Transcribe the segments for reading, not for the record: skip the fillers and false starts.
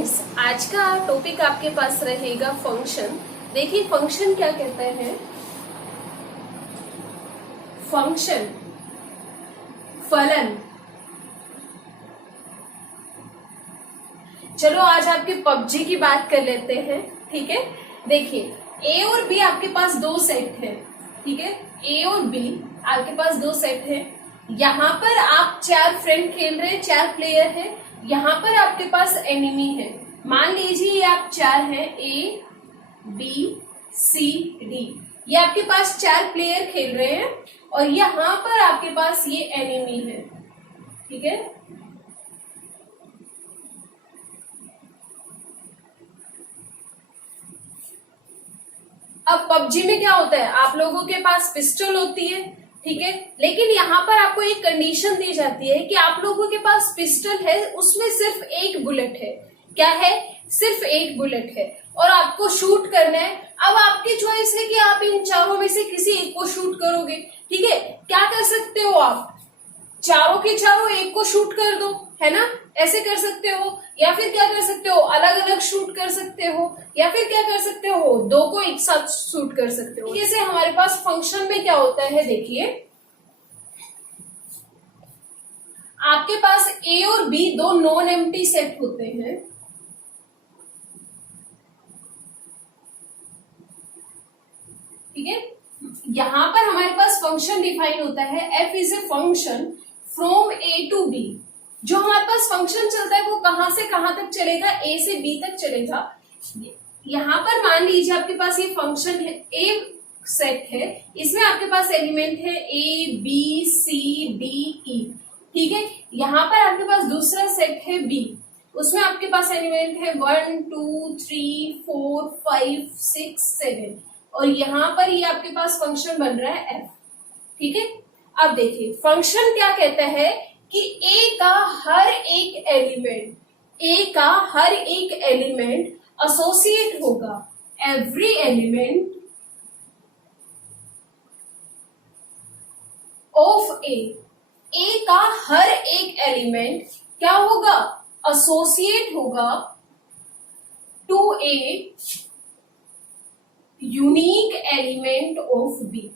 Friends, आज का topic आपके पास रहेगा फंक्शन। देखिए फंक्शन क्या कहता है। फंक्शन फलन। चलो आज आपके पबजी की बात कर लेते हैं, ठीक है। देखिए ए और बी आपके पास दो सेट है, ठीक है। ए और बी आपके पास दो सेट है। यहाँ पर आप 4 फ्रेंड खेल रहे हैं, 4 प्लेयर है। यहाँ पर आपके पास एनिमी है। मान लीजिए ये आप 4 हैं, ए बी सी डी, ये आपके पास 4 प्लेयर खेल रहे हैं और यहाँ पर आपके पास ये एनिमी है, ठीक है। अब पबजी में क्या होता है, आप लोगों के पास पिस्टल होती है, ठीक है। लेकिन यहाँ पर आपको एक कंडीशन दी जाती है कि आप लोगों के पास पिस्टल है, उसमें सिर्फ एक बुलेट है। क्या है? सिर्फ एक बुलेट है और आपको शूट करना है। अब आपकी चॉइस है कि आप इन चारों में से किसी एक को शूट करोगे, ठीक है। क्या कर सकते हो आप, चारों के चारों एक को शूट कर दो, है ना, ऐसे कर सकते हो। या फिर क्या कर सकते हो, अलग अलग शूट कर सकते हो। या फिर क्या कर सकते हो, 2 को एक साथ शूट कर सकते हो। जैसे हमारे पास फंक्शन में क्या होता है, देखिए आपके पास ए और बी दो नॉन एम्प्टी सेट होते हैं, ठीक है। यहां पर हमारे पास फंक्शन डिफाइन होता है, F is a function from A to B. जो हमारे पास फंक्शन चलता है वो कहां से कहां तक चलेगा, ए से बी तक चलेगा। यहां पर मान लीजिए आपके पास ये फंक्शन है, ए सेट है, इसमें आपके पास एलिमेंट है a b C D E, ठीक है। यहाँ पर आपके पास दूसरा सेट है बी, उसमें आपके पास एलिमेंट है 1 2 3 4 5 6 7 और यहाँ पर ये आपके पास फंक्शन बन रहा है एफ, ठीक है। अब देखिए फंक्शन क्या कहता है कि ए का हर एक एलिमेंट एसोसिएट होगा, एवरी एलिमेंट ऑफ ए का हर एक एलिमेंट क्या होगा, एसोसिएट होगा to a unique element of B.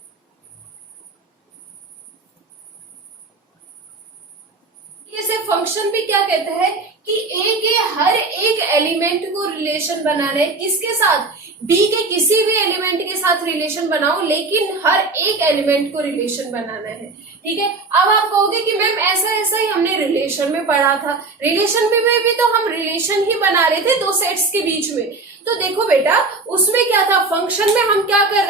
जैसे फंक्शन भी क्या कहता है कि ए के हर एक एलिमेंट को रिलेशन बनाना है, किसके साथ, बी के किसी भी एलिमेंट के साथ रिलेशन बनाओ, लेकिन हर एक एलिमेंट को रिलेशन बनाना है, ठीक है। अब आप कहोगे कि मैम ऐसा ही हमने रिलेशन में पढ़ा था, रिलेशन में भी तो हम रिलेशन ही बना रहे थे दो सेट्स के बीच में। तो देखो बेटा उसमें क्या था, फंक्शन में हम क्या कर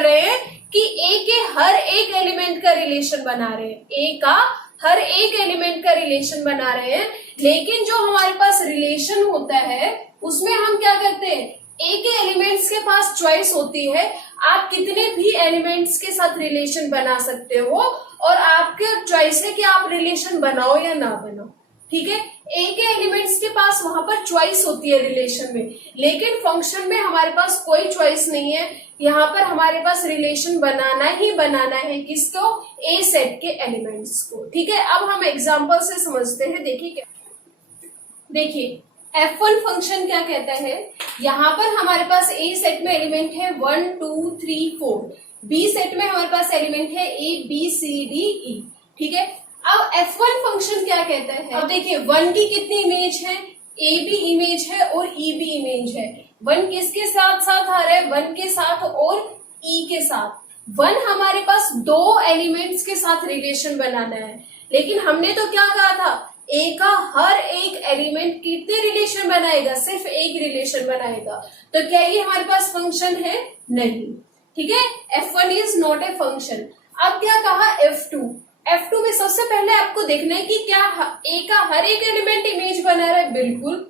रहे हैं कि ए के हर एक एलिमेंट का रिलेशन बना रहे हैं, ए का हर एक एलिमेंट का रिलेशन बना रहे हैं। लेकिन जो हमारे पास रिलेशन होता है उसमें हम क्या करते हैं, ए के एलिमेंट्स के पास चॉइस होती है, आप कितने भी एलिमेंट्स के साथ रिलेशन बना सकते हो और आपके चॉइस है कि आप रिलेशन बनाओ या ना बनाओ, ठीक है। ए के एलिमेंट्स के पास वहां पर चॉइस होती है रिलेशन में, लेकिन फंक्शन में हमारे पास कोई चॉइस नहीं है। यहाँ पर हमारे पास रिलेशन बनाना ही बनाना है, किसको, ए सेट के एलिमेंट्स को, ठीक है। अब हम एग्जांपल से समझते हैं। देखिए F1 फंक्शन क्या कहता है, यहाँ पर हमारे पास ए सेट में एलिमेंट है 1 2 3 4, बी सेट में हमारे पास एलिमेंट है a b C D E, ठीक है। अब F1 फंक्शन क्या कहता है, अब देखिए 1 की कितनी इमेज है, ए भी इमेज है और ई भी इमेज है। 1 किसके साथ साथ आ रहा है, 1 के साथ और ई के साथ। 1 हमारे पास दो एलिमेंट्स के साथ रिलेशन बनाना है, लेकिन हमने तो क्या कहा था, ए का हर एक एलिमेंट कितने रिलेशन बनाएगा, सिर्फ एक रिलेशन बनाएगा। तो क्या ये हमारे पास फंक्शन है, नहीं, ठीक है। F1 is not a function. अब क्या कहा F2 में सबसे पहले आपको देखना है कि क्या ए का हर एक एलिमेंट इमेज बना रहा है, बिल्कुल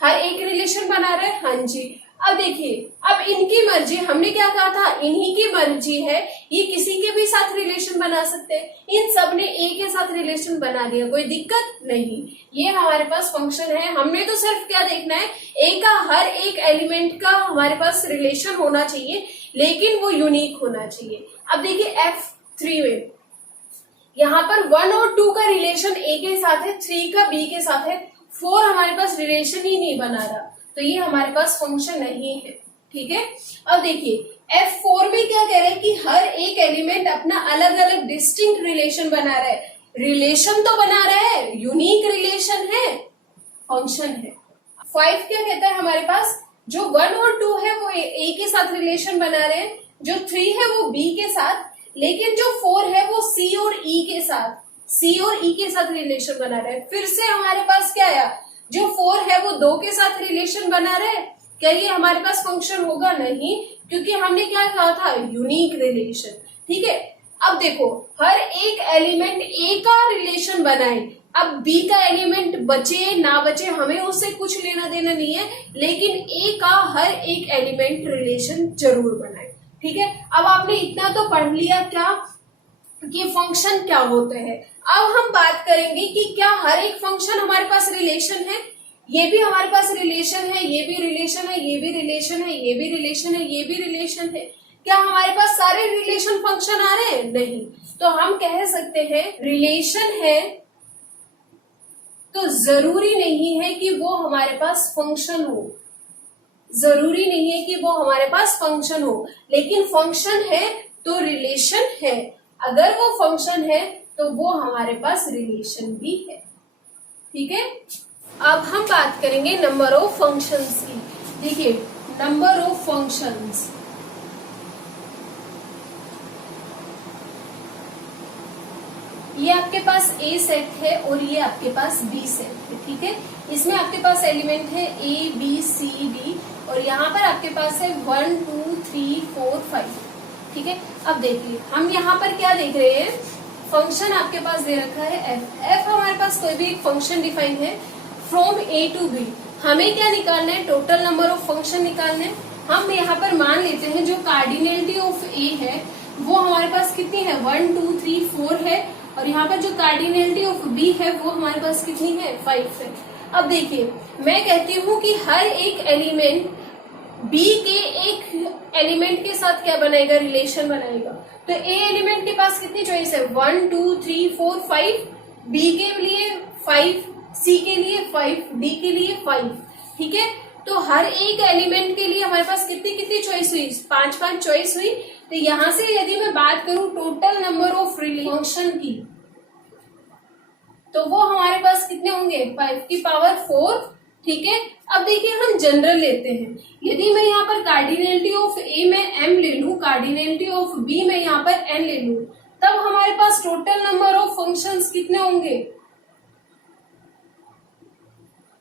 हर एक रिलेशन बना रहा है, हाँ जी। अब देखिए अब इनकी मर्जी, हमने क्या कहा था, इन्हीं की मर्जी है, ये किसी के भी साथ रिलेशन बना सकते हैं। इन सब ने ए के साथ रिलेशन बना लिया, कोई दिक्कत नहीं, ये हमारे पास फंक्शन है। हमने तो सिर्फ क्या देखना है, ए का हर एक एलिमेंट का हमारे पास रिलेशन होना चाहिए, लेकिन वो यूनिक होना चाहिए। अब देखिए F3 में यहाँ पर 1 और 2 का रिलेशन ए के साथ है, 3 का बी के साथ है, 4 हमारे पास रिलेशन ही नहीं बना रहा, तो ये हमारे पास फंक्शन नहीं है। ठीक है, अब देखिए F4 में क्या कह रहे हैं कि हर एक एलिमेंट अपना अलग अलग डिस्टिंक्ट रिलेशन बना रहा है। रिलेशन तो बना रहा है, यूनिक रिलेशन है, फंक्शन है। 5 क्या कहता है हमारे पास, जो 1 और 2 है वो ए के साथ रिलेशन बना रहे हैं, जो 3 है वो बी के साथ, लेकिन जो 4 है वो सी और ई के साथ, सी और ई के साथ रिलेशन बना रहे हैं। फिर से हमारे पास क्या आया, जो 4 है वो 2 के साथ रिलेशन बना रहे हैं, क्या ये हमारे पास फंक्शन होगा? नहीं, क्योंकि हमने क्या कहा था, यूनिक रिलेशन। ठीक है, अब देखो हर एक एलिमेंट ए का रिलेशन बनाए, अब बी का एलिमेंट बचे ना बचे हमें उससे कुछ लेना देना नहीं है, लेकिन ए का हर एक एलिमेंट रिलेशन जरूर बनाए। ठीक है, अब आपने इतना तो पढ़ लिया क्या कि फंक्शन क्या होते हैं। अब हम बात करेंगे कि क्या हर एक फंक्शन हमारे पास रिलेशन है, ये भी हमारे पास रिलेशन है, ये भी रिलेशन है, ये भी रिलेशन है, ये भी रिलेशन है, ये भी रिलेशन है। क्या हमारे पास सारे रिलेशन फंक्शन आ रहे हैं? नहीं, तो हम कह सकते हैं रिलेशन है तो जरूरी नहीं है कि वो हमारे पास फंक्शन हो, जरूरी नहीं है कि वो हमारे पास फंक्शन हो, लेकिन फंक्शन है तो रिलेशन है। अगर वो फंक्शन है तो वो हमारे पास रिलेशन भी है। ठीक है, अब हम बात करेंगे नंबर ऑफ फंक्शंस की। देखिए नंबर ऑफ फंक्शंस, ये आपके पास ए सेट है और ये आपके पास बी सेट है। ठीक है, इसमें आपके पास एलिमेंट है ए बी सी डी और यहाँ पर आपके पास है 1 2 3 4 5। ठीक है, अब देखिए हम यहाँ पर क्या देख रहे हैं, फंक्शन आपके पास दे रखा है एफ। एफ हमारे पास कोई भी एक फंक्शन डिफाइन है फ्रॉम ए टू बी। हमें क्या निकालना है, टोटल नंबर ऑफ फंक्शन निकालना है। हम यहाँ पर मान लेते हैं जो कार्डिनलिटी ऑफ ए है वो हमारे पास कितनी है, 1 2 3 4 है, और यहाँ पर जो कार्डिनलिटी ऑफ बी है वो हमारे पास कितनी है, 5 है। अब देखिए मैं कहती हूँ कि हर एक एलिमेंट बी के एक एलिमेंट के साथ क्या बनाएगा, रिलेशन बनाएगा। तो ए एलिमेंट के पास कितनी चॉइस है, 1 2 3 4 5, बी के लिए 5, सी के लिए 5, डी के लिए 5। ठीक है, तो हर एक एलिमेंट के लिए हमारे पास कितनी कितनी चॉइस हुई, 5 5 चॉइस हुई। तो यहां से यदि मैं बात करूं टोटल नंबर ऑफ फंक्शन की, तो वो हमारे पास कितने होंगे, 5 की पावर 4। ठीक है, अब देखिए हम जनरल लेते हैं, यदि मैं यहाँ पर कार्डिनलिटी ऑफ ए में m ले लूं, कार्डिनलिटी ऑफ बी में यहाँ पर n ले लूं, तब हमारे पास टोटल नंबर ऑफ फंक्शंस कितने होंगे,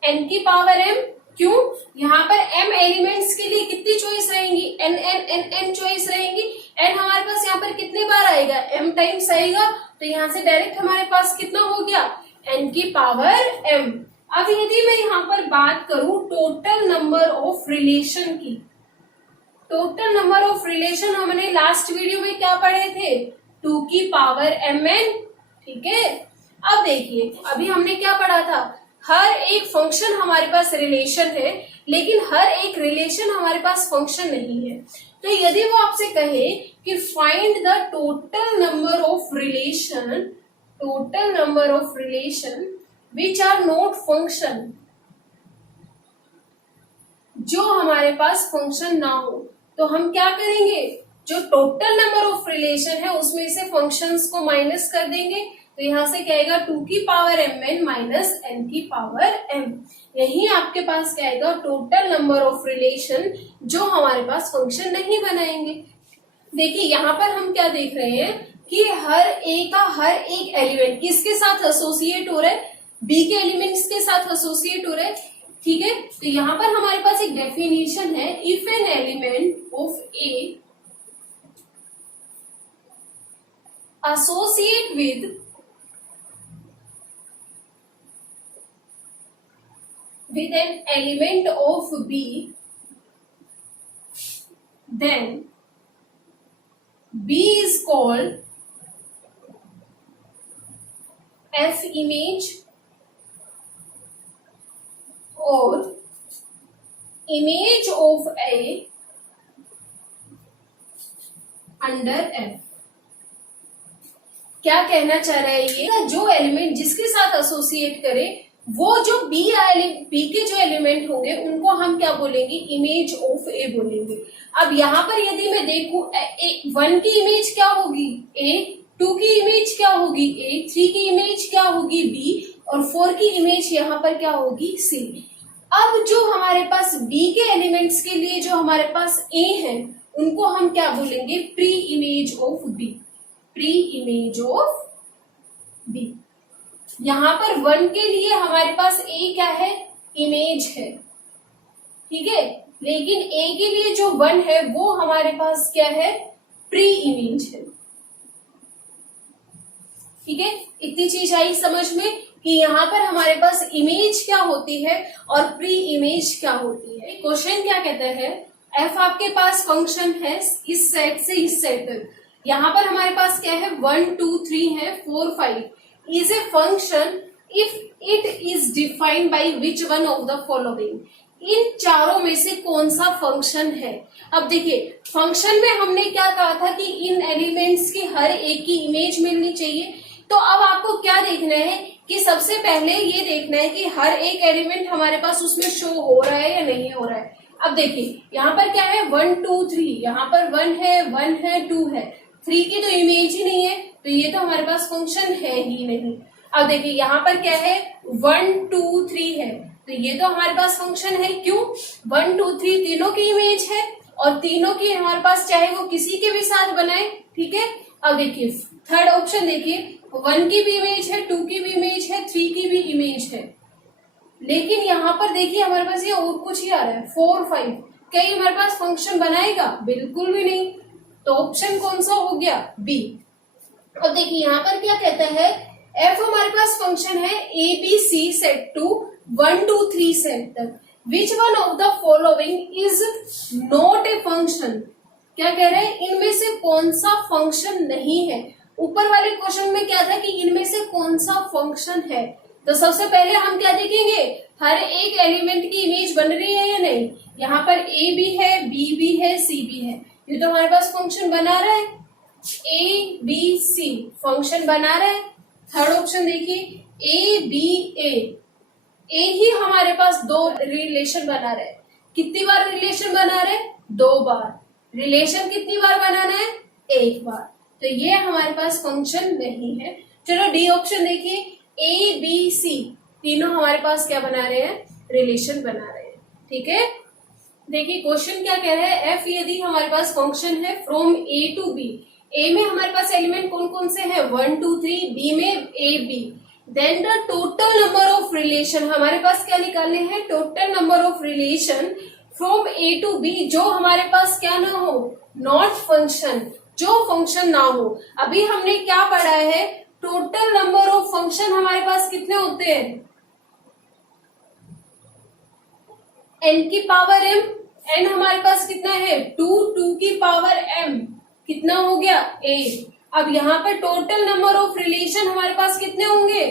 n की पावर m। क्यों, यहाँ पर m एलिमेंट्स के लिए कितनी चॉइस रहेंगी, n चॉइस रहेंगी। n हमारे पास यहाँ पर कितने बार आएगा, m टाइम्स आएगा, तो यहाँ से डायरेक्ट हमारे पास कितना हो गया, n की पावर m। अब यदि मैं यहाँ पर बात करूं टोटल नंबर ऑफ रिलेशन की, टोटल नंबर ऑफ रिलेशन हमने लास्ट वीडियो में क्या पढ़े थे, 2 की पावर mn। ठीक है, अब देखिए अभी हमने क्या पढ़ा था, हर एक फंक्शन हमारे पास रिलेशन है, लेकिन हर एक रिलेशन हमारे पास फंक्शन नहीं है। तो यदि वो आपसे कहे कि find the total number of relation, total number of relation which are not function, जो हमारे पास फंक्शन ना हो, तो हम क्या करेंगे, जो टोटल नंबर ऑफ रिलेशन है उसमें से फंक्शंस को माइनस कर देंगे। तो यहां से क्या आएगा, 2 की पावर mn माइनस n की पावर m। यही आपके पास क्या आएगा, टोटल नंबर ऑफ रिलेशन जो हमारे पास फंक्शन नहीं बनाएंगे। देखिए यहाँ पर हम क्या देख रहे हैं कि हर ए का हर एक एलिमेंट किसके साथ एसोसिएट हो रहा है, बी के एलिमेंट्स के साथ एसोसिएट हो रहा है। ठीक है, तो यहाँ पर हमारे पास एक डेफिनेशन है, if an element of A associate with an element of B, then B is called F image or image of A under F। क्या कहना चाह रहा है ये, जो एलिमेंट जिसके साथ एसोसिएट करे वो जो बी के जो एलिमेंट होंगे उनको हम क्या बोलेंगे, इमेज ऑफ ए बोलेंगे। अब यहाँ पर यदि मैं देखूं, 1 की इमेज क्या होगी, ए, 2 की इमेज क्या होगी, ए, 3 की इमेज क्या होगी, बी, और 4 की इमेज यहाँ पर क्या होगी, सी। अब जो हमारे पास बी के एलिमेंट्स के लिए जो हमारे पास ए है, उनको हम क्या बोलेंगे, pre image of B, pre image of B. यहां पर 1 के लिए हमारे पास ए क्या है, इमेज है, ठीक है, लेकिन ए के लिए जो 1 है वो हमारे पास क्या है, प्री इमेज है। ठीक है, इतनी चीज आई समझ में कि यहाँ पर हमारे पास इमेज क्या होती है और प्री इमेज क्या होती है। क्वेश्चन क्या कहता है, एफ आपके पास फंक्शन है इस सेट से इस सेट तक। यहाँ पर हमारे पास क्या है, 1 2 3 है, 4 5 is a function if it is defined by which one of the following। इन चारों में से कौन सा फंक्शन है। अब देखिए, फंक्शन में हमने क्या कहा था कि इन एलिमेंट्स की हर एक की इमेज मिलनी चाहिए। तो अब आपको क्या देखना है कि सबसे पहले ये देखना है कि हर एक एलिमेंट हमारे पास उसमें शो हो रहा है या नहीं हो रहा है। अब देखिए, यहाँ पर क्या है, 1 2 3, यहाँ पर 1 है 2 है, 3 की तो इमेज ही नहीं है, तो ये तो हमारे पास फंक्शन है ही नहीं। अब देखिए, यहाँ पर क्या है, 1 2 3 है, तो ये तो हमारे पास फंक्शन है। क्यों, 1 2 3 तीनों की इमेज है और तीनों की हमारे पास, चाहे वो किसी के भी साथ बनाए, ठीक है। अब देखिए थर्ड ऑप्शन, देखिए 1 की भी इमेज है, 2 की भी इमेज है, 3 की भी इमेज है, लेकिन यहाँ पर देखिए हमारे पास ये और कुछ ही आ रहा है, 4 5। क्या ये हमारे पास फंक्शन बनाएगा, बिल्कुल भी नहीं। तो ऑप्शन कौन सा हो गया, बी। अब देखिए यहाँ पर क्या कहता है, एफ हमारे पास फंक्शन है a b c set to 1 2 3 set तक, which one of the following is not a function. क्या कह रहे हैं, इनमें से कौन सा फंक्शन नहीं है। ऊपर वाले क्वेश्चन में क्या था कि इनमें से कौन सा फंक्शन है। तो सबसे पहले हम क्या देखेंगे, हर एक एलिमेंट की इमेज बन रही है या नहीं। यहाँ पर ए भी है, बी भी है, सी भी है, ये तो हमारे पास फंक्शन बना रहा है, ए बी सी फंक्शन बना रहा है। थर्ड ऑप्शन देखिए, ए बी ए ही हमारे पास 2 रिलेशन बना रहा है। कितनी बार रिलेशन बना रहे, 2 बार। रिलेशन कितनी बार बनाना है, 1 बार। तो ये हमारे पास फंक्शन नहीं है। चलो डी ऑप्शन देखिए, ए बी सी तीनों हमारे पास क्या बना रहे हैं, रिलेशन बना रहे हैं। ठीक है, देखिए क्वेश्चन क्या कह रहा है, एफ यदि हमारे पास फंक्शन है फ्रॉम ए टू बी, ए में हमारे पास एलिमेंट कौन कौन से हैं, 1 2 3, बी में A B, then the total number of relation, हमारे पास क्या निकालने हैं, total number of relation from A to B, जो हमारे पास क्या ना हो, नॉट फंक्शन, जो फंक्शन ना हो। अभी हमने क्या पढ़ा है, टोटल नंबर ऑफ फंक्शन हमारे पास कितने होते हैं, n की पावर m, n हमारे पास कितना है 2, 2 की पावर m, कितना हो गया 8। अब यहाँ पर टोटल नंबर ऑफ रिलेशन हमारे पास कितने होंगे,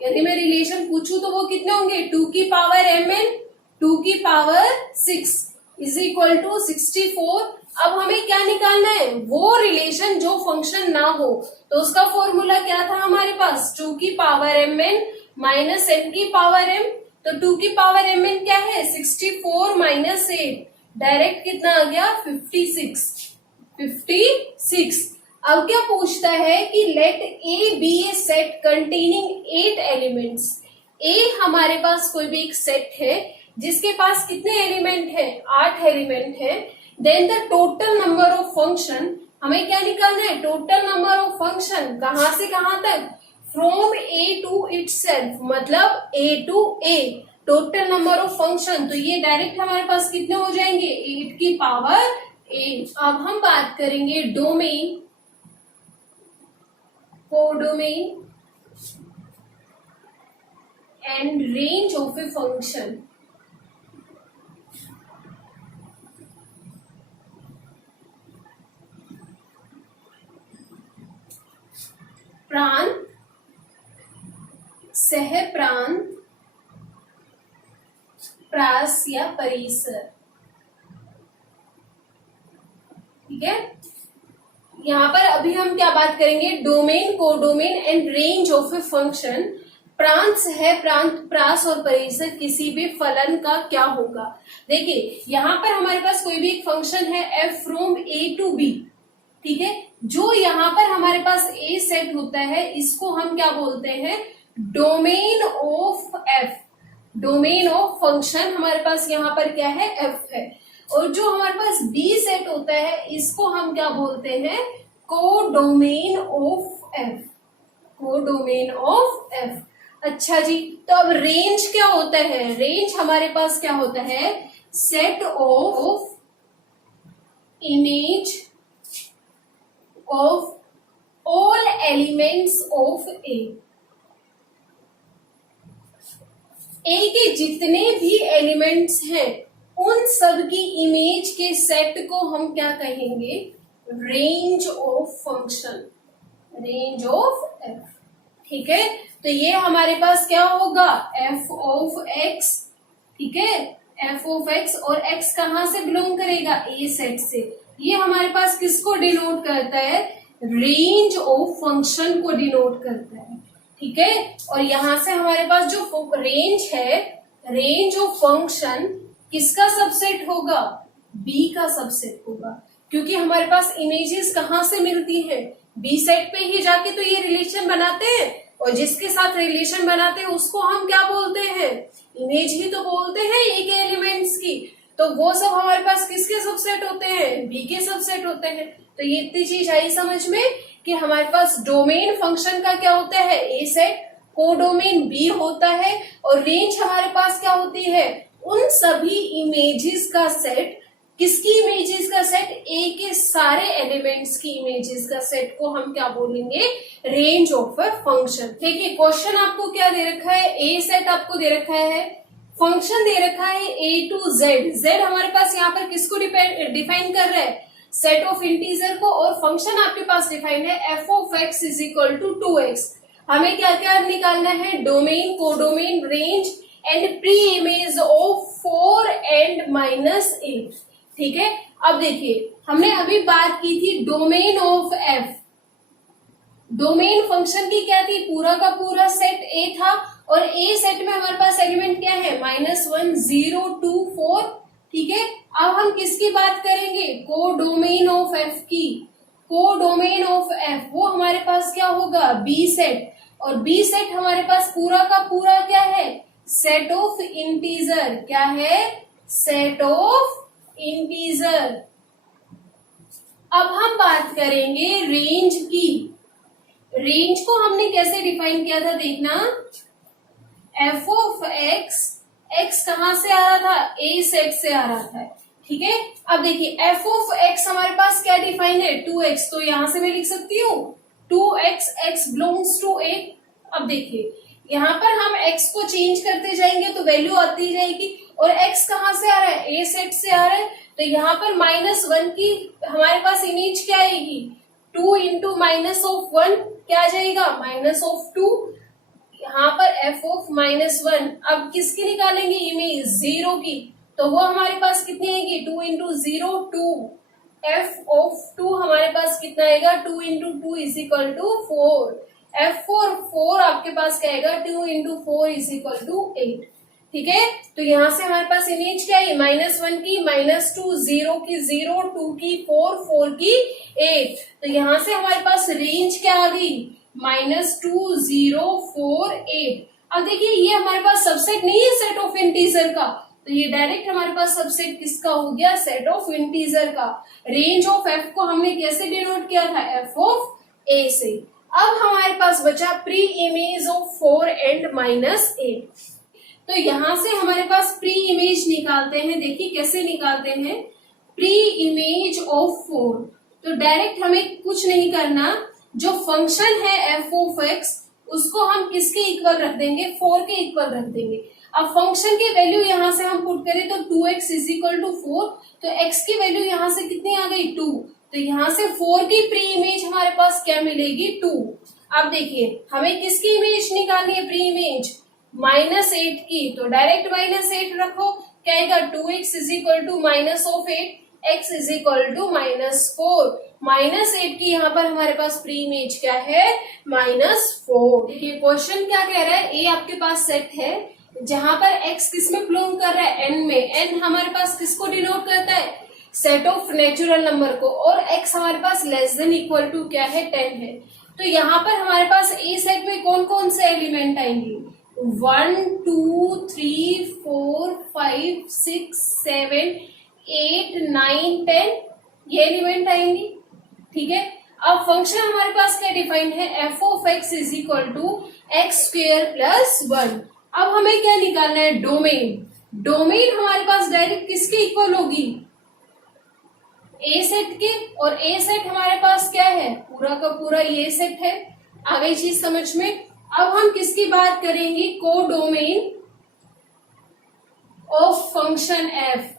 यदि मैं रिलेशन पूछूं तो वो कितने होंगे, 2 की पावर mn, 2 की पावर 6 इज इक्वल टू 64। अब हमें क्या निकालना है, वो रिलेशन जो फंक्शन ना हो। तो उसका फॉर्मूला क्या था हमारे पास, 2 की पावर mn माइनस n की पावर m। तो 2 की पावर mn क्या है, 64 माइनस 8, डायरेक्ट कितना आ गया 56। अब क्या पूछता है कि let a be a set containing 8 elements. A हमारे पास कोई भी एक सेट है जिसके पास कितने एलिमेंट है, 8 एलिमेंट है। Then the total number of function, हमें क्या निकालना है, टोटल नंबर ऑफ फंक्शन कहां से कहां तक, फ्रॉम ए टू इटसेल्फ, मतलब a to a, total number of function. तो ये डायरेक्ट हमारे पास कितने हो जाएंगे, 8 की पावर 8। अब हम बात करेंगे domain, codomain and range of a function. प्रांत, सह प्रांत, प्रास या परिसर। ठीक है, यहाँ पर अभी हम क्या बात करेंगे, domain, codomain and range of a function. प्रांश है, प्रांत, प्रास और परिसर किसी भी फलन का क्या होगा। देखिए यहाँ पर हमारे पास कोई भी एक फंक्शन है f from a to b, ठीक है, जो यहाँ पर हमारे पास a सेट होता है इसको हम क्या बोलते हैं, domain of f। Domain of function हमारे पास यहाँ पर क्या है, f है। और जो हमारे पास b सेट होता है इसको हम क्या बोलते हैं, codomain of f। Codomain of f। अच्छा जी, तो अब रेंज क्या होता है, रेंज हमारे पास क्या होता है, set of image of all elements of a. A के जितने भी एलिमेंट्स हैं उन सब की इमेज के सेट को हम क्या कहेंगे, range of function, range of F. ठीक है, तो ये हमारे पास क्या होगा, एफ ऑफ एक्स। ठीक है, एफ ऑफ एक्स, और एक्स कहां से बिलोंग करेगा, ए सेट से। ये हमारे पास किसको डिनोट करता है, रेंज ऑफ फंक्शन को डिनोट करता है। ठीक है, और यहां से हमारे पास जो रेंज है, रेंज ऑफ फंक्शन किसका सबसेट होगा, बी का सबसेट होगा, क्योंकि हमारे पास इमेजेस कहां से मिलती है, बी सेट पे ही जाके तो ये रिलेशन बनाते हैं, और जिसके साथ रिलेशन बनाते हैं उसको हम क्या बोलते हैं, इमेज ही तो बोलते हैं ए के एलिमेंट्स की। तो वो सब हमारे पास किसके सबसेट होते हैं, बी के सबसेट होते हैं। तो ये इतनी चीज आई समझ में कि हमारे पास डोमेन फंक्शन का क्या होता है, ए सेट, कोडोमेन बी होता है, और रेंज हमारे पास क्या होती है, उन सभी इमेजेस का सेट। किसकी इमेजेस का सेट, ए के सारे एलिमेंट्स की इमेजेस का सेट को हम क्या बोलेंगे, रेंज ऑफ अ फंक्शन। देखिए क्वेश्चन आपको क्या दे रखा है, ए सेट आपको दे रखा है, फंक्शन दे रखा है ए टू जेड। जेड हमारे पास यहाँ पर किसको डिफाइन कर रहा है, सेट ऑफ इंटीजर को, और फंक्शन आपके पास डिफाइंड है F of x is equal to 2x। हमें क्या क्या निकालना है, domain, codomain, range and pre image of 4 and -8। ठीक है, अब देखिए हमने अभी बात की थी domain of F. Domain function की क्या थी, पूरा का पूरा सेट ए था, और ए सेट में हमारे पास एलिमेंट क्या है, -1 0 2 4। ठीक है, अब हम किसकी बात करेंगे, कोडोमेन ऑफ एफ की। कोडोमेन ऑफ एफ वो हमारे पास क्या होगा, बी सेट, और बी सेट हमारे पास पूरा का पूरा क्या है, सेट ऑफ इंटीजर। क्या है, सेट ऑफ इंटीजर। अब हम बात करेंगे रेंज की। रेंज को हमने कैसे डिफाइन किया था, देखना, एफ ऑफ एक्स, एक्स कहां से आ रहा था, ए सेट से आ रहा था। ठीक है, अब देखिए एफ ऑफ एक्स हमारे पास क्या डिफाइन है, 2x, तो यहां से मैं लिख सकती हूँ 2x, x बिलोंग्स टू ए। अब देखिए यहाँ पर हम x को चेंज करते जाएंगे तो वैल्यू आती जाएगी, और x कहां से आ रहा है, ए सेट से आ रहा है, तो यहाँ पर -1 की हमारे पास इमेज क्या आएगी, 2 इंटू -1 क्या आ जाएगा, -2। यहाँ पर f ऑफ -1, अब किसकी निकालेंगे इमेज, 0 की, तो वो हमारे पास कितनी आएगी, 2 इंटू 0 2। f ऑफ 2 हमारे पास कितना आएगा, 2 into 2 is equal to 4। f for 4 आपके पास क्या आएगा, 2 इंटू 4 इज इक्वल टू 8। ठीक है, तो यहाँ से हमारे पास इमेज क्या है, -1 की, -2, 0 की, 0, 2 की, 4, 4 की, 8। तो यहाँ से हमारे पास रेंज क्या आ गई, -2 0 4 8। अब देखिए ये हमारे पास सबसेट नहीं है सेट ऑफ इंटीजर का, तो ये डायरेक्ट हमारे पास सबसेट किसका हो गया, सेट ऑफ इंटीजर का। रेंज ऑफ एफ को हमने कैसे डिनोट किया था, एफ ऑफ ए से। अब हमारे पास बचा प्री इमेज ऑफ 4 एंड -8। तो यहां से हमारे पास प्री इमेज निकालते हैं, देखिए कैसे निकालते हैं, प्री इमेज ऑफ 4। तो डायरेक्ट हमें कुछ नहीं करना, जो फंक्शन है एफ ऑफ एक्स उसको हम किसके इक्वल रख देंगे, 4 के इक्वल रख देंगे। अब फंक्शन की वैल्यू यहां से हम पुट करें तो 2x इज इक्वल टू 4, तो x की वैल्यू यहां से कितनी आ गई, 2। तो यहाँ से 4 की प्री इमेज हमारे पास क्या मिलेगी, 2। अब देखिए हमें किसकी इमेज निकालनी है, प्री इमेज -8 की, तो डायरेक्ट -8 रखो, क्या आएगा, 2x is equal to -8। x is equal to -4। -8 की यहाँ पर हमारे पास प्री इमेज क्या है, -4। देखिए क्वेश्चन क्या कह रहा है, ए आपके पास सेट है जहां पर x किस में बिलोंग कर रहा है, n में। n हमारे पास किसको डिनोट करता है, सेट ऑफ नेचुरल नंबर को, और x हमारे पास लेस देन इक्वल टू क्या है, 10 है। तो यहाँ पर हमारे पास ए सेट में कौन कौन से एलिमेंट आएंगे, 1 2 3 4 5 6 7 8 9 10 ये एलिमेंट आएंगे। ठीक है, अब फंक्शन हमारे पास क्या डिफाइंड है, F of x is equal to X square plus 1। अब हमें क्या निकालना है, डोमेन। डोमेन हमारे पास डायरेक्ट किसके इक्वल होगी, ए सेट के, और ए सेट हमारे पास क्या है, पूरा का पूरा ये सेट है। आ गई चीज समझ में। अब हम किसकी बात करेंगे, कोडोमेन ऑफ फंक्शन एफ।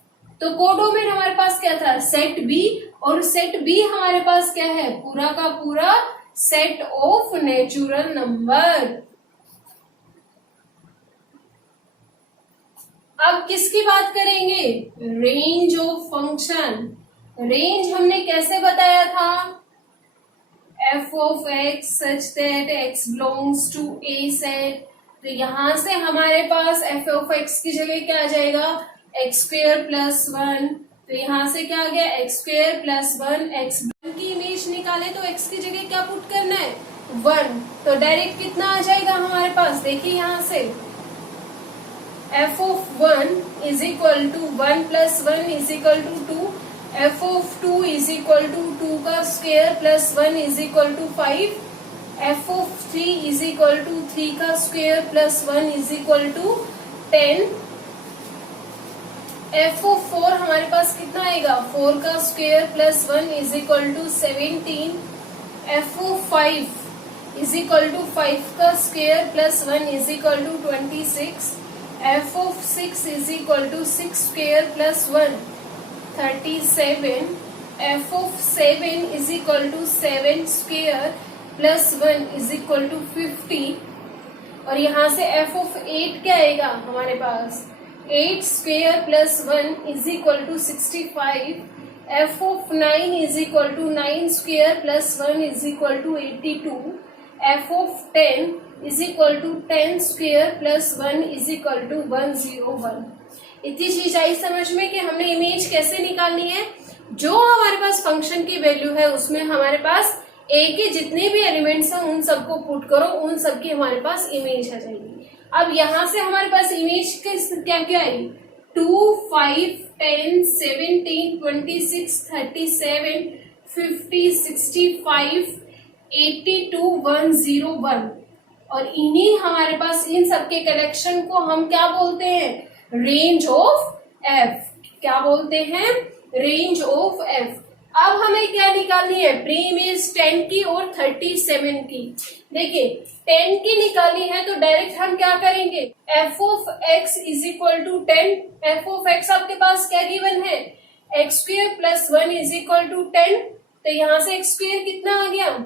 तो कोडोमेन हमारे पास क्या था, सेट बी, और सेट बी हमारे पास क्या है, पूरा का पूरा सेट ऑफ नेचुरल नंबर। अब किसकी बात करेंगे, रेंज ऑफ फंक्शन। रेंज हमने कैसे बताया था, F of X such that X belongs to A set. तो यहां से हमारे पास एफ ऑफ एक्स की जगह क्या आ जाएगा, एक्स स्क्वेयर प्लस 1। तो यहां से क्या आ गया, एक्स स्क्वेयर प्लस 1। एक्स की इमेज निकाले तो एक्स की जगह क्या पुट करना है, 1। तो डायरेक्ट कितना आ जाएगा हमारे पास, देखिए यहां से F of 1 is equal to 1 plus 1 is equal to 2। F of 2 is equal to 2 का square plus 1 is equal to 5। F of 3 is equal to 3 का square plus 1 is equal to 10। F of 4 हमारे पास कितना आएगा, 4 का square plus 1 is equal to 17। F of 5 is equal to 5 का square plus 1 is equal to 26। F of 6 is equal to 6 square plus 1 37। F of 7 is equal to 7 square plus 1 is equal to 50। और यहाँ से F of 8 क्या आएगा हमारे पास, 8 square plus 1 is equal to 65। F of 9 is equal to 9 square plus 1 is equal to 82। F of 10 is equal to 10 square plus 1 is equal to 101। इतनी चीज आई समझ में कि हमने इमेज कैसे निकालनी है, जो हमारे पास फंक्शन की वैल्यू है उसमें हमारे पास ए के जितने भी एलिमेंट्स हैं उन सबको पुट करो, उन सबकी हमारे पास इमेज आ जाएगी। अब यहाँ से हमारे पास इमेज क्या क्या आई, 2 5 10 17 26 37 50 65 82 101। और इन्हीं हमारे पास इन सबके कलेक्शन को हम क्या बोलते हैं, रेंज ऑफ एफ। क्या बोलते हैं, रेंज ऑफ एफ। अब हमें क्या निकालनी है, प्री इमेज 10 की और 37 की। देखिए 10 की निकाली है तो डायरेक्ट हम क्या करेंगे, F of x is equal to 10। F of X आपके पास क्या गिवन है, X square plus 1 is equal to 10। तो यहां से एक्स स्क्वेयर कितना आ गया,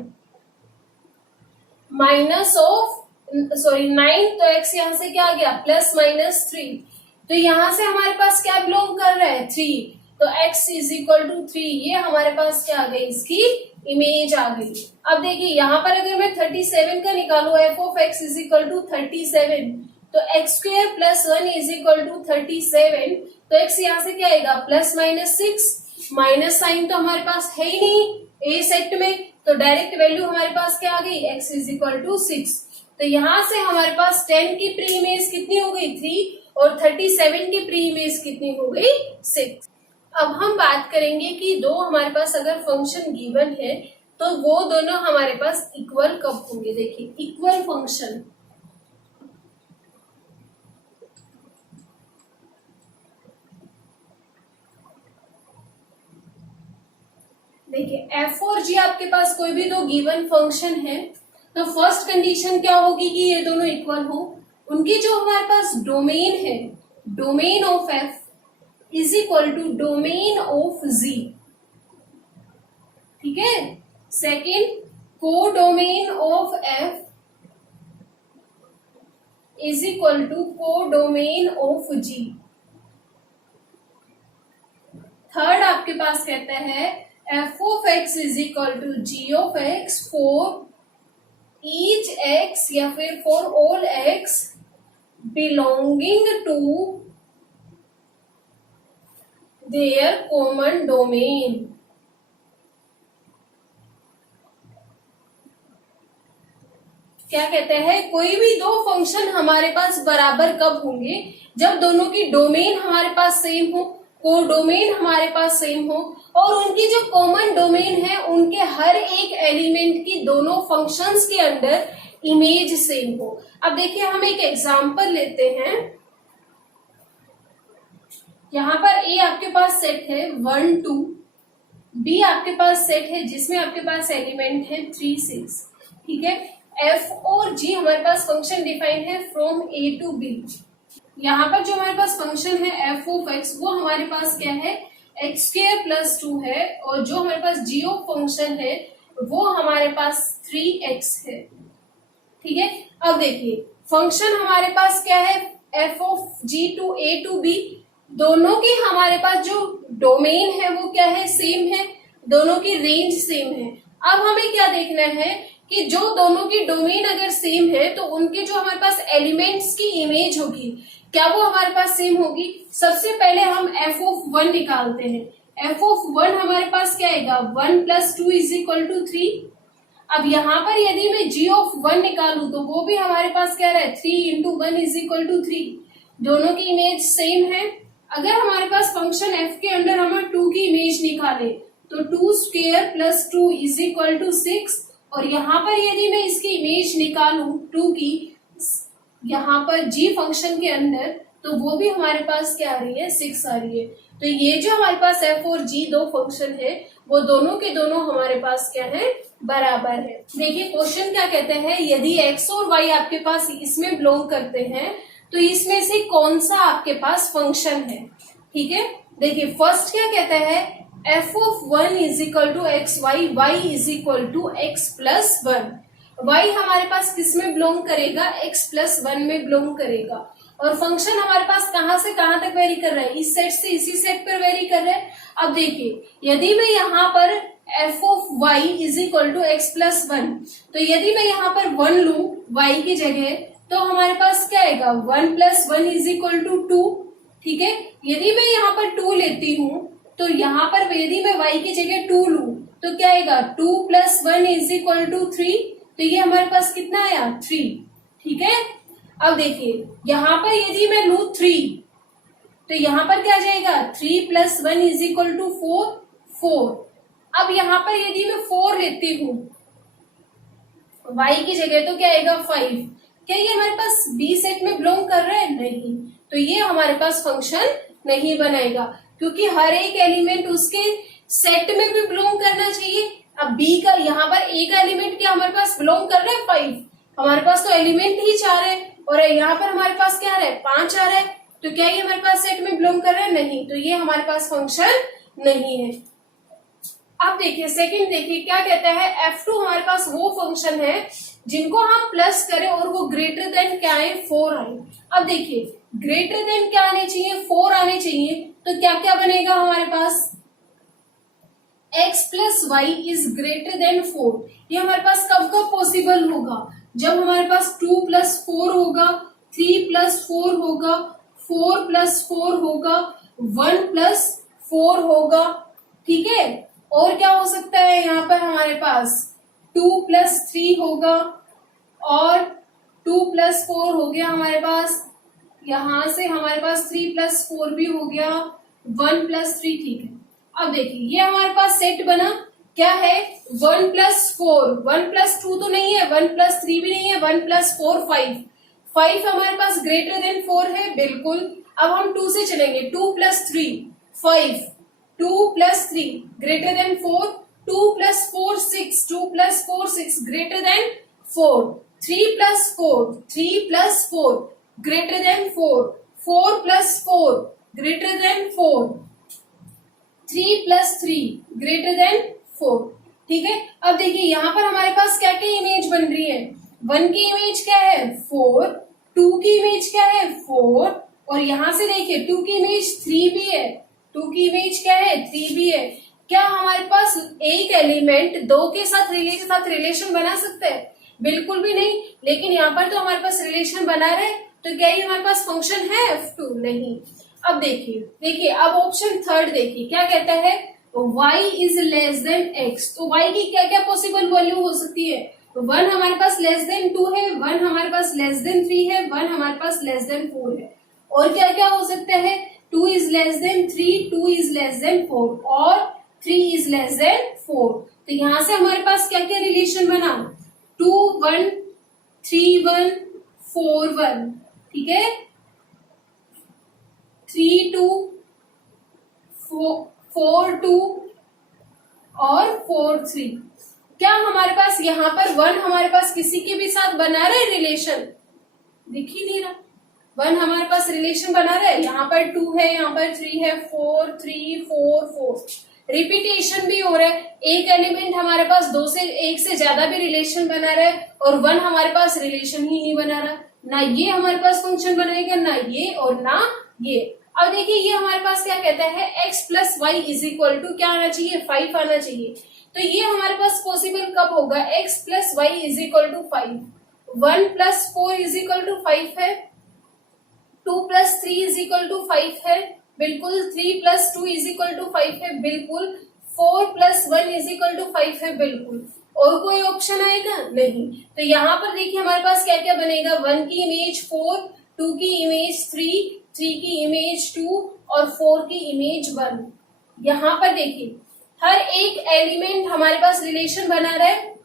माइनस ऑफ 9। तो एक्स यहां से क्या आ गया, प्लस -3। तो यहां से हमारे पास क्या बिलोंग कर रहा है, 3। तो x इज इक्वल टू 3, ये हमारे पास क्या आ गई, इसकी इमेज आ गई। अब देखिए यहाँ पर अगर मैं 37 का निकालू, F of x is equal to 37, तो X square plus 1 is equal to 37। तो x यहाँ से क्या आएगा, प्लस -6। माइनस साइन तो हमारे पास है ही नहीं ए सेट में, तो डायरेक्ट वैल्यू हमारे पास क्या आ गई, x इज इक्वल टू 6। तो यहाँ से हमारे पास 10 की प्री इमेज कितनी हो गई, 3, और 37 की प्री इमेज कितनी हो गई, 6। अब हम बात करेंगे कि दो हमारे पास अगर फंक्शन गिवन है तो वो दोनों हमारे पास इक्वल कब होंगे। देखिए इक्वल फंक्शन, देखिए एफ और जी आपके पास कोई भी दो गिवन फंक्शन है तो फर्स्ट कंडीशन क्या होगी कि ये दोनों इक्वल हो। उनकी जो हमारे पास डोमेन है, domain of f is equal to domain of g. ठीक है, second codomain of f is equal to codomain of g. Third आपके पास कहता है F of x is equal to g of x for each x या फिर for all x belonging to their common domain. क्या कहते हैं, कोई भी दो फंक्शन हमारे पास बराबर कब होंगे, जब दोनों की डोमेन हमारे पास सेम हो, कोडोमेन हमारे पास सेम हो, और उनकी जो कॉमन डोमेन है उनके हर एक एलिमेंट की दोनों फंक्शंस के अंदर इमेज सेम हो। अब देखिए हम एक एग्जांपल लेते हैं। यहाँ पर ए आपके पास सेट है 1 2, बी आपके पास सेट है जिसमें आपके पास एलिमेंट है 3 6, ठीक है। एफ और जी हमारे पास फंक्शन डिफाइन है फ्रॉम ए टू बी। यहाँ पर जो हमारे पास फंक्शन है एफ ऑफ एक्स वो हमारे पास क्या है, एक्स स्क्वायर प्लस 2 है, और जो हमारे पास जी ऑफ फंक्शन है वो हमारे पास 3x है, ठीक है। अब देखिए फंक्शन हमारे पास क्या है, F of G to A to B, दोनों की हमारे पास जो डोमेन है वो क्या है, सेम है, दोनों की रेंज सेम है। अब हमें क्या देखना है कि जो दोनों की डोमेन अगर सेम है तो उनके जो हमारे पास एलिमेंट्स की इमेज होगी क्या वो हमारे पास सेम होगी। सबसे पहले हम एफ ऑफ 1 निकालते हैं। एफ ऑफ 1 हमारे पास क्या आएगा, 1 प्लस 2 इज इक्वल टू 3। अब यहाँ पर यदि मैं जी ऑफ 1 निकालू तो वो भी हमारे पास क्या रहा है, 3 इंटू 1 इज इक्वल टू 3। दोनों की इमेज सेम है। अगर हमारे पास फंक्शन एफ के अंदर हम 2 की इमेज निकाले तो 2 square plus 2 is equal to 6, और यहाँ पर यदि मैं इसकी इमेज निकालू 2 की यहाँ पर जी फंक्शन के अंदर तो वो भी हमारे पास क्या आ रही है, 6 आ रही है। तो ये जो हमारे पास एफ और जी दो फंक्शन है वो दोनों के दोनों हमारे पास क्या है, बराबर है। देखिए क्वेश्चन क्या कहते हैं, यदि एक्स और वाई आपके पास इसमें बिलोंग करते हैं तो इसमें से कौन सा आपके पास फंक्शन है, ठीक है। देखिए फर्स्ट क्या कहता है, F of 1 is equal to X Y, Y is equal to X plus 1। Y हमारे पास किस में बिलोंग करेगा, एक्स प्लस 1 में बिलोंग करेगा, और फंक्शन हमारे पास कहां से कहां तक वेरी कर रहा है, इस सेट से इसी सेट पर वेरी कर रहा है। अब देखिए यदि मैं यहाँ पर F of Y is equal to X plus 1, तो यदि मैं यहाँ पर 1 लू वाई की जगह तो हमारे पास क्या आएगा, 1 प्लस 1 इज इक्वल टू 2, ठीक है। यदि मैं यहाँ पर 2 लेती हूँ तो यहाँ पर यदि मैं y की जगह 2 लू तो क्या आएगा, 2 प्लस 1 इज इक्वल टू 3, तो ये हमारे पास कितना आया, 3, ठीक है। अब देखिए यहाँ पर यदि मैं लू 3 तो यहाँ पर क्या आ जाएगा, 3 प्लस 1 इज इक्वल टू 4। अब यहाँ पर यदि मैं 4 लेती हूँ y की जगह तो क्या आएगा 5। क्या ये हमारे पास बी सेट में बिलोंग कर रहा है, नहीं, तो ये हमारे पास फंक्शन नहीं बनाएगा क्योंकि हर एक एलिमेंट उसके सेट में भी बिलोंग करना चाहिए। अब बी का यहाँ पर ए का एलिमेंट क्या हमारे पास बिलोंग कर रहा है, 5, हमारे पास तो एलिमेंट ही 4 है, और यहाँ पर हमारे पास क्या आ रहा है, 5 आ रहा है, तो क्या ये हमारे पास सेट में बिलोंग कर रहा है, नहीं, तो ये हमारे पास फंक्शन नहीं है। अब देखिए सेकंड, देखिए क्या कहता है, f2 हमारे पास वो फंक्शन है जिनको हम प्लस करें और वो ग्रेटर देन क्या है, 4 आए। अब देखिए ग्रेटर देन क्या आने चाहिए, 4 आने चाहिए, तो क्या क्या बनेगा हमारे पास, x plus Y is greater than 4। ये हमारे पास कब कब पॉसिबल होगा, जब हमारे पास 2 प्लस 4 होगा, 3 प्लस 4 होगा, 4 प्लस 4 होगा, 1 प्लस 4 होगा, ठीक है। और क्या हो सकता है, यहाँ पर हमारे पास 2 प्लस 3 होगा, और 2 प्लस 4 हो गया हमारे पास, यहां से हमारे पास 3 प्लस 4 भी हो गया, 1 प्लस 3, ठीक है। अब देखिए ये हमारे पास सेट बना, क्या है, 1 प्लस 4, 1 प्लस 2 तो नहीं है, 1 प्लस 3 भी नहीं है, 1 प्लस 4 5 हमारे पास ग्रेटर देन 4 है, बिल्कुल। अब हम 2 से चलेंगे, 2 plus 3 5, 2 plus 3 greater than 4, 2 plus 4 6, 2 plus 4 6 greater than 4, 3 plus 4 3 plus 4 greater than 4, 4 plus 4 greater than 4, 3 plus 3 greater than 4, ठीक है। अब देखिए यहाँ पर हमारे पास क्या क्या इमेज बन रही है, 1 की इमेज क्या है 4, 2 की इमेज क्या है 4, और यहाँ से देखिए 2 की इमेज 3 भी है, 2 की इमेज क्या है, 3 भी है। क्या हमारे पास एक एलिमेंट 2 के साथ रिलेशन बना सकते हैं? बिल्कुल भी नहीं। लेकिन यहाँ पर तो हमारे पास रिलेशन बना रहे, तो क्या ये हमारे पास फंक्शन है f2? नहीं। अब देखिए अब ऑप्शन थर्ड देखिए क्या कहता है, y is less than x। तो y की क्या क्या पॉसिबल वैल्यू हो सकती है? 1 हमारे पास लेस देन 2 है, 1 हमारे पास लेस देन 3 है, 1 हमारे पास लेस देन 4 है। और क्या क्या हो सकता है? 2 is less than 3, 2 is less than 4 और 3 इज लेस देन 4। तो यहां से हमारे पास क्या क्या रिलेशन बना, 2 1 3 1 4 1, ठीक है, 3 2 4 2 और 4 3। क्या हमारे पास यहाँ पर 1 हमारे पास किसी के भी साथ बना रहे रिलेशन? दिख ही नहीं रहा। 1 हमारे पास रिलेशन बना रहा है, यहाँ पर 2 है, यहाँ पर 3 है, 4 3 4 4। रिपीटेशन भी हो रहा है, एक एलिमेंट हमारे पास 2 से 1 से ज्यादा भी रिलेशन बना रहा है और 1 हमारे पास रिलेशन ही नहीं बना रहा। ना ये हमारे पास फंक्शन बनाएगा, ना ये और ना ये। अब देखिए ये हमारे पास क्या कहता है, x plus Y is equal to क्या आना चाहिए, 5 आना चाहिए। तो ये हमारे पास पॉसिबल कब होगा, x plus Y is equal to 5। 1 plus 4 is equal to 5 है, 2 प्लस 3 इज इक्वल टू 5 है, बिल्कुल। 3 प्लस 2 इज इक्वल टू 5 है, बिल्कुल। 4 प्लस 1 इज इक्वल टू 5 है, बिल्कुल। और कोई ऑप्शन आएगा? नहीं। तो यहाँ पर देखिए हमारे पास क्या क्या बनेगा, 1 की इमेज 4, 2 की इमेज 3, 3 की इमेज 2 और 4 की इमेज 1। यहाँ पर देखिए हर एक एलिमेंट हमारे पास रिलेशन बना रहा है,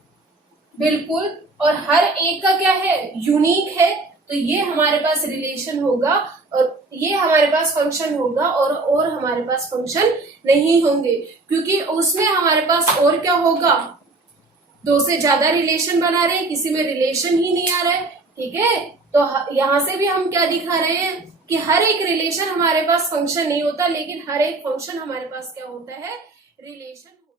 बिल्कुल, और हर एक का क्या है, यूनिक है। तो ये हमारे पास रिलेशन होगा और ये हमारे पास फंक्शन होगा और हमारे पास फंक्शन नहीं होंगे, क्योंकि उसमें हमारे पास और क्या होगा, 2 से ज्यादा रिलेशन बना रहे हैं, किसी में रिलेशन ही नहीं आ रहा है, ठीक है। तो यहाँ से भी हम क्या दिखा रहे हैं कि हर एक रिलेशन हमारे पास फंक्शन नहीं होता, लेकिन हर एक फंक्शन हमारे पास क्या होता है, रिलेशन।